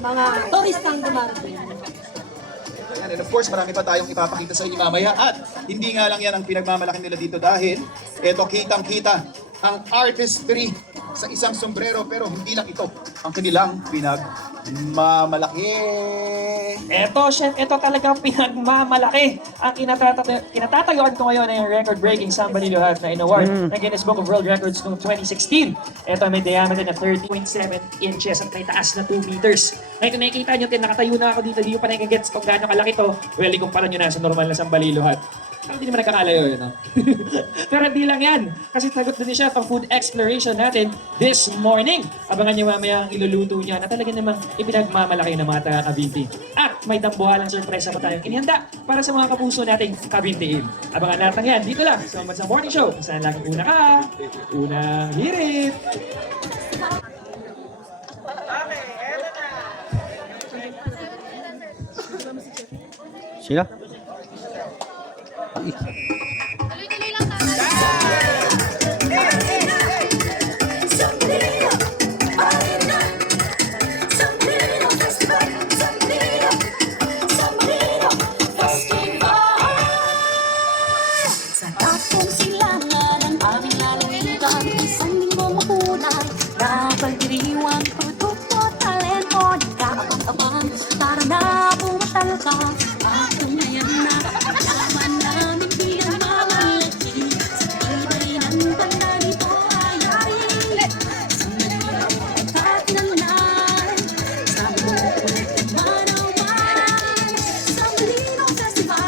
mga turistang dumarating. And of course, marami pa tayong ipapakita sa inyo mamaya. At hindi nga lang yan ang pinagmamalaki nila dito dahil ito kitang-kita ang artistry sa isang sombrero, pero hindi lang ito ang kanilang pinagmamalaki. Eto, chef, ito talagang pinagmamalaki. Ang kinatatayuan ko ngayon ay yung record-breaking Samba Liluhat na in-award ng Guinness Book of World Records noong 2016. Ito may diameter na 30.7 inches at may taas na 2 meters. Ngayon kung nakikita nyo, nakatayo na ako dito, di nyo pa nakikagets kung gaano kalaki to. Well, ikumpara nyo na sa normal na Samba Liluhat. Hindi naman nagkakalayo yun, no? Pero hindi lang yan. Kasi sagot din ni Chef ang food exploration natin this morning. Abangan nyo mamaya ang iluluto niya na talaga namang ipinagmamalaki ng mga taga-Cavite. At may dambuhalang sorpresa pa tayong inihanda para sa mga kapuso nating Cavintein. Abangan natin yan dito lang sa Madsang Morning Show. Kung saan laging una ka, unang hirit. Sila? Tuloy-tuloy lang tayo. Sa takong silangan ang aming lalawigan, isang linggo makulay, napagdiriwang produkto, talento, di kaabang-abang, para na bumatal ka, ako ngayon na, laman namin pinamamalaki, sa tibay ng pandanito ay ari, sa manila ay katinanay, sa buong ulit manawan, sa Malinong Festival,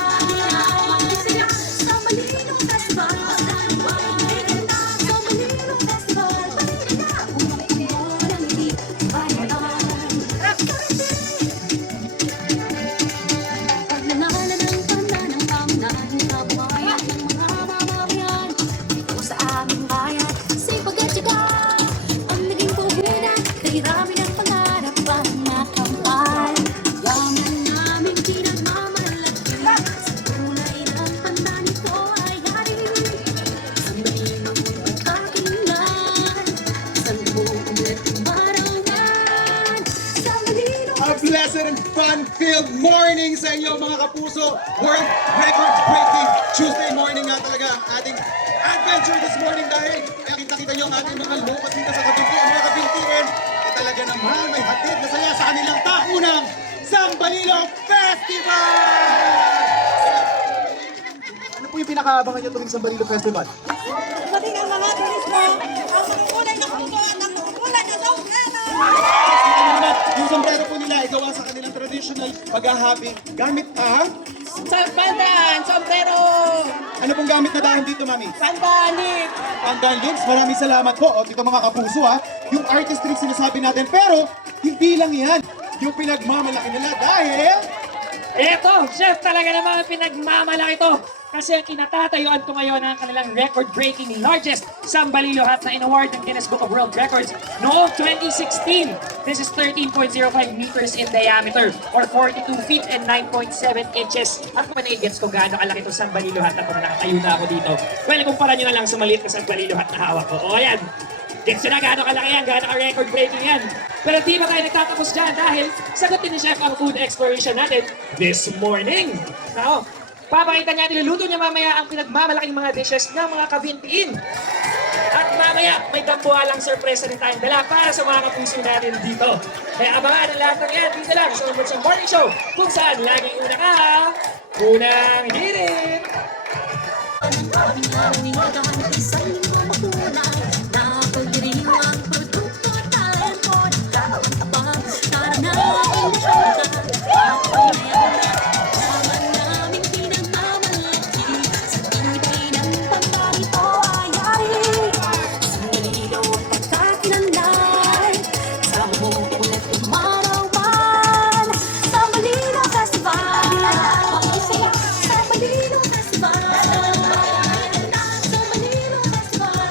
sa Malinong Festival, sa Malinong Festival, umuulan hindi bayaran. Pagnangalan ng tanda ng pamnahan ng kabuhayan ng mga mamamayan dito sa aming bayan, sipag at tiyaga ang naging puhunan, kahirami ng pangarap ang nakampay. Yaman namin pinagmamalaki, sa kulay ng tanda nito ay hari. Sa malinong pagkakilan, sa buong marawan, sa malinong A blessed and fun-filled morning sa inyo mga kapuso. World record-breaking Tuesday morning nga talaga ang ating adventure this morning dahil kita-kita nyo ang ating mga lokas dito sa Cavite. Ang mga Cavintean ay talaga naman may hatid na saya sa kanilang taunang Sambalilo Festival! Ano po yung pinakaabangan nyo tuwing Sambalilo Festival? Dumating ang mga turismo, ang kulay ng puso at ang kulay ng sombrero. Yung sombrero po nila ay gawa sa kanilang traditional paghahapi gamit ang... Pandan, sombrero, Ano pong gamit na dahon dito, Mami? pandanit. Pandan lips, maraming salamat po. O, dito mga kapuso ha, yung artistry sinasabi natin, pero hindi lang yan. Yung pinagmamalaki nila dahil... Eto, chef, talaga naman pinagmamalaki to. Kasi ang kinatatayuan ko ngayon ang kanilang record-breaking largest Samba Liluhat na in-award ng Guinness Book of World Records noong 2016. This is 13.05 meters in diameter or 42 feet and 9.7 inches. At kung nai-gets ko gaano kalaki itong Samba Liluhat na kung nakatayo na ako dito. Well, kumpara nyo na lang sa maliit na Samba Liluhat na hawak ko. O, ayan. Gets nyo na gaano kalaki yan, gaano ka-record-breaking yan. Pero di ba tayo nagtatapos dyan dahil sagutin ni Chef ang food exploration natin this morning. Now, papakita niya, niluluto niya mamaya ang pinagmamalaking mga dishes ng mga Cavintein. At mamaya, may dambuhalang sorpresa rin tayong dala para sa mga kapuso natin dito. Kaya abangan ang lahat ng yan dito lang sa Madsang Morning Show kung saan laging una ka, unang hirit! ang aming lalawigan, isang linggo makulay, napagdiriwang produkto, talento, di kaabang-abang, para na bumatal ka, ako ngayon na, laman namin pinagmamalaki, sa tibay ng pagkarito ay ari, sa malinaw at pagkakinanday, sa mabubulat umarawan, sa Malinong Festival, mag-isaya, sa Malinong Festival, sa Malinong Festival,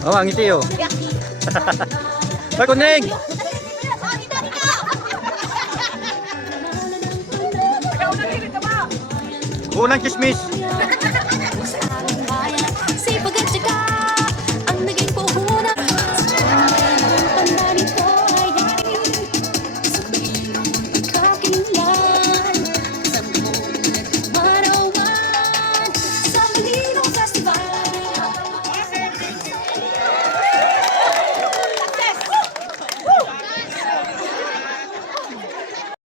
Oh, ang ngiti oh. Ay, kuning! Unang chismis!